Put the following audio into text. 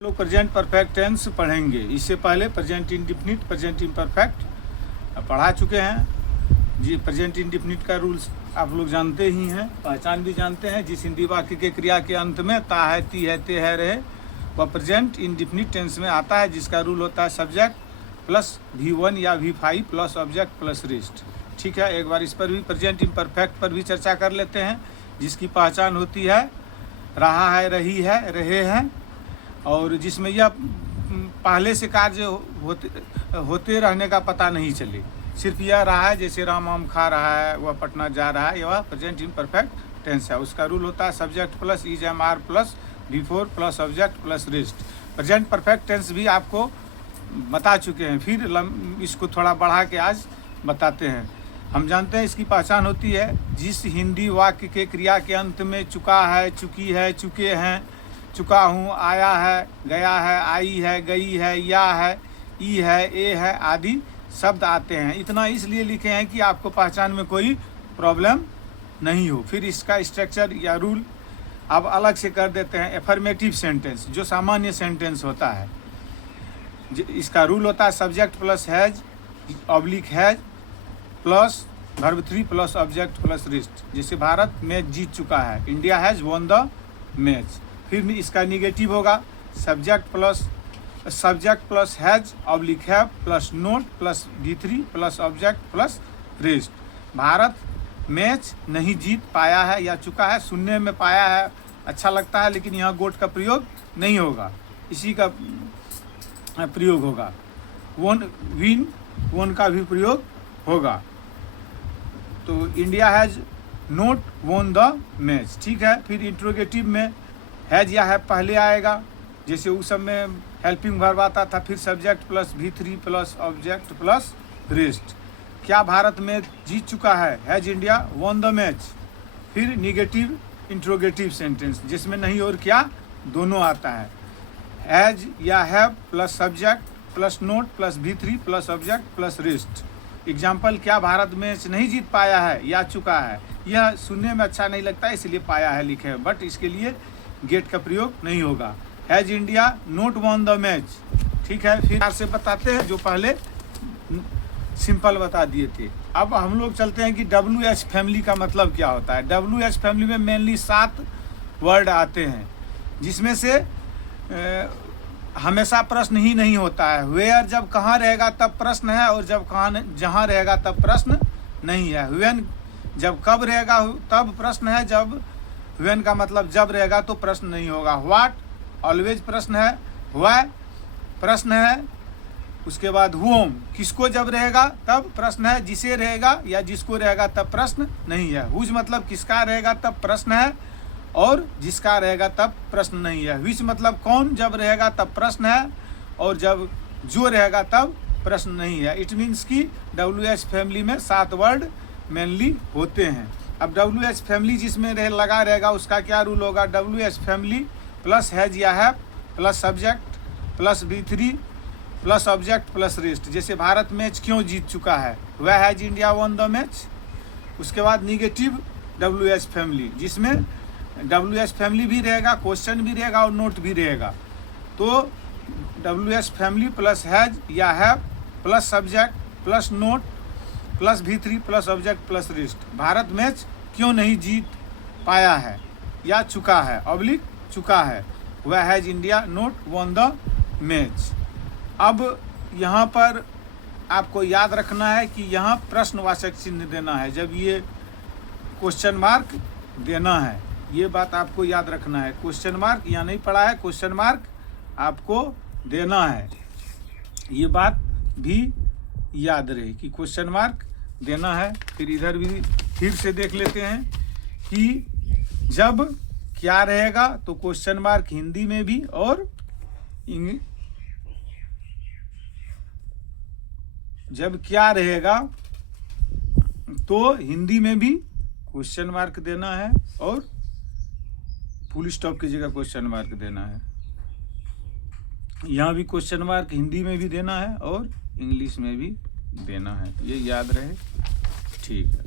लोग present perfect tense पढ़ेंगे। इससे पहले प्रेजेंट इंडेफिनिट, प्रेजेंट इम्परफेक्ट पढ़ा चुके हैं जी। प्रेजेंट इंडेफिनिट का रूल्स आप लोग जानते ही हैं, पहचान भी जानते हैं। जिस हिंदी वाक्य के क्रिया के अंत में ता है, ती है, ते है, रहे, वह प्रेजेंट इंडेफिनिट टेंस में आता है, जिसका रूल होता है सब्जेक्ट प्लस V1 या V5 plus object plus rest. ठीक है, एक बार इस पर भी प्रेजेंट इम्परफेक्ट पर भी चर्चा कर लेते हैं, जिसकी पहचान होती है रहा है, रही है, रहे हैं, और जिसमें यह पहले से कार्य होते रहने का पता नहीं चले, सिर्फ यह रहा है, जैसे राम आम खा रहा है, वह पटना जा रहा है, यह प्रेजेंट इम्परफेक्ट टेंस है। उसका रूल होता है subject plus is am are plus V4 plus object plus rest. Present perfect tense भी आपको बता चुके हैं, फिर इसको थोड़ा बढ़ा के आज बताते हैं। हम जानते हैं इसकी पहचान होती है जिस हिंदी वाक्य के क्रिया के अंत में चुका है, चुकी है, चुके हैं, चुका हूँ, आया है, गया है, आई है, गई है, या है, ई है, ए है आदि शब्द आते हैं। इतना इसलिए लिखे हैं कि आपको पहचान में कोई प्रॉब्लम नहीं हो। फिर इसका स्ट्रक्चर या रूल अब अलग से कर देते हैं। एफर्मेटिव सेंटेंस जो सामान्य सेंटेंस होता है, इसका रूल होता है subject plus has oblique has plus verb 3 plus object plus rest. जैसे भारत मैच जीत चुका है, India has won the match. फिर इसका निगेटिव होगा subject plus has oblique have plus note plus V3 plus object plus rest. Bharat match नहीं जीत पाया है या चुका है, सुनने में पाया है अच्छा लगता है, लेकिन यहाँ गोट का प्रयोग नहीं होगा, इसी का प्रयोग होगा। वोन का भी प्रयोग होगा। तो India has note won the match. ठीक है, फिर इंट्रोगेटिव में हैज या है पहले आएगा, जैसे उस समय हेल्पिंग वर्ब आता था, फिर subject plus V3 plus object plus rest. क्या भारत मैच जीत चुका है, has India won the match. फिर निगेटिव इंट्रोगेटिव सेंटेंस जिसमें नहीं और क्या दोनों आता है, हैज या have plus subject plus note plus V3 plus object plus rest. Example, क्या भारत मैच नहीं जीत पाया है या चुका है। यह सुनने में अच्छा नहीं लगता इसलिए पाया है लिखे हैं, बट इसके लिए गेट का प्रयोग नहीं होगा। Has India note won the match. ठीक है, फिर से बताते हैं जो पहले सिंपल बता दिए थे। अब हम लोग चलते हैं कि WH फैमिली का मतलब क्या होता है। WH फैमिली में मेनली 7 वर्ड आते हैं, जिसमें से हमेशा प्रश्न ही नहीं होता है। वेयर जब कहाँ रहेगा तब प्रश्न है, और जब जहाँ रहेगा तब प्रश्न नहीं है। व्हेन जब कब रहेगा तब प्रश्न है, जब व्हेन का मतलब जब रहेगा तो प्रश्न नहीं होगा। व्हाट ऑलवेज प्रश्न है, व्हाई प्रश्न है, उसके बाद हुम किसको जब रहेगा तब प्रश्न है, जिसे रहेगा या जिसको रहेगा तब प्रश्न नहीं है। हुज मतलब किसका रहेगा तब प्रश्न है, और जिसका रहेगा तब प्रश्न नहीं है। विच मतलब कौन जब रहेगा तब प्रश्न है, और जब जो रहेगा तब प्रश्न नहीं है। इट मीन्स कि WH फैमिली में 7 वर्ड मेनली होते हैं। अब WH फैमिली जिसमें लगा रहेगा उसका क्या रूल होगा। WH फैमिली प्लस हैज या have plus subject plus V3 plus object plus rest. जैसे भारत मैच क्यों जीत चुका है, वह has India won the match. उसके बाद निगेटिव WH फैमिली, जिसमें WH फैमिली भी रहेगा, क्वेश्चन भी रहेगा और नोट भी रहेगा। तो WH फैमिली प्लस हैज या have plus subject plus note plus V3 plus object plus rest. Bharat match क्यों नहीं जीत पाया है या चुका है, ऑब्लिक चुका है, वह has India note won the match. अब यहाँ पर आपको याद रखना है कि यहाँ प्रश्नवाचक चिन्ह देना है जब ये क्वेश्चन मार्क देना है। ये बात आपको याद रखना है। क्वेश्चन मार्क यहाँ नहीं पढ़ा है, क्वेश्चन मार्क आपको देना है। ये बात भी याद रहे कि क्वेश्चन मार्क देना है। फिर इधर भी फिर से देख लेते हैं कि जब क्या रहेगा तो क्वेश्चन मार्क हिंदी में भी और जब क्या रहेगा तो हिंदी में भी क्वेश्चन मार्क देना है, और फुल स्टॉप की जगह क्वेश्चन मार्क देना है। यहाँ भी क्वेश्चन मार्क हिंदी में भी देना है और इंग्लिश में भी देना है, ये याद रहे। ठीक है।